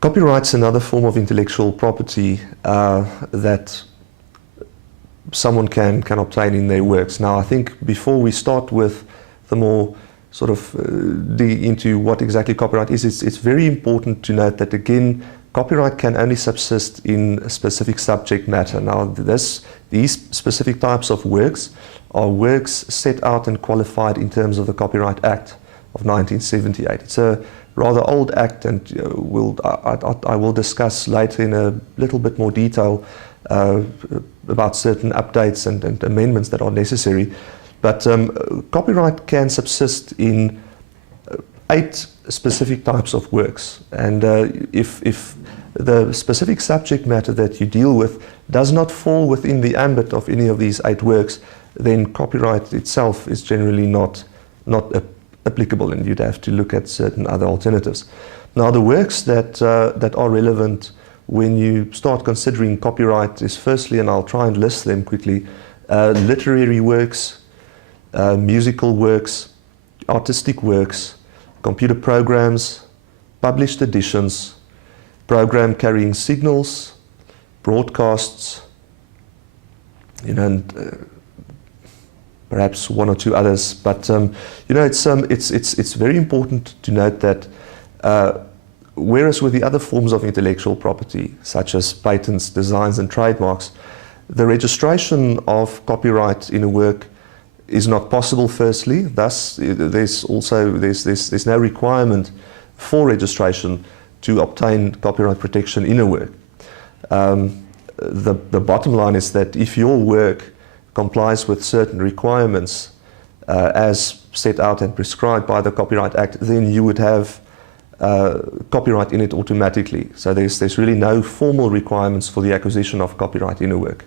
Copyright's another form of intellectual property that someone can obtain in their works. Now, I think before we start with the more sort of dig into what exactly copyright is, it's very important to note that, again, copyright can only subsist in a specific subject matter. Now, these specific types of works are works set out and qualified in terms of the Copyright Act of 1978. It's a rather old act, and I will discuss later in a little bit more detail about certain updates and amendments that are necessary. But copyright can subsist in 8 specific types of works, and if the specific subject matter that you deal with does not fall within the ambit of any of these 8 works, then copyright itself is generally not applicable, and you'd have to look at certain other alternatives. Now, the works that are relevant when you start considering copyright is, firstly, and I'll try and list them quickly, literary works, musical works, artistic works, computer programs, published editions, program carrying signals, broadcasts, and perhaps 1 or 2 others. But it's very important to note that whereas with the other forms of intellectual property, such as patents, designs, and trademarks, the registration of copyright in a work is not possible, firstly. Thus, there's no requirement for registration to obtain copyright protection in a work. The bottom line is that if your work complies with certain requirements as set out and prescribed by the Copyright Act, then you would have copyright in it automatically. So there's really no formal requirements for the acquisition of copyright in a work.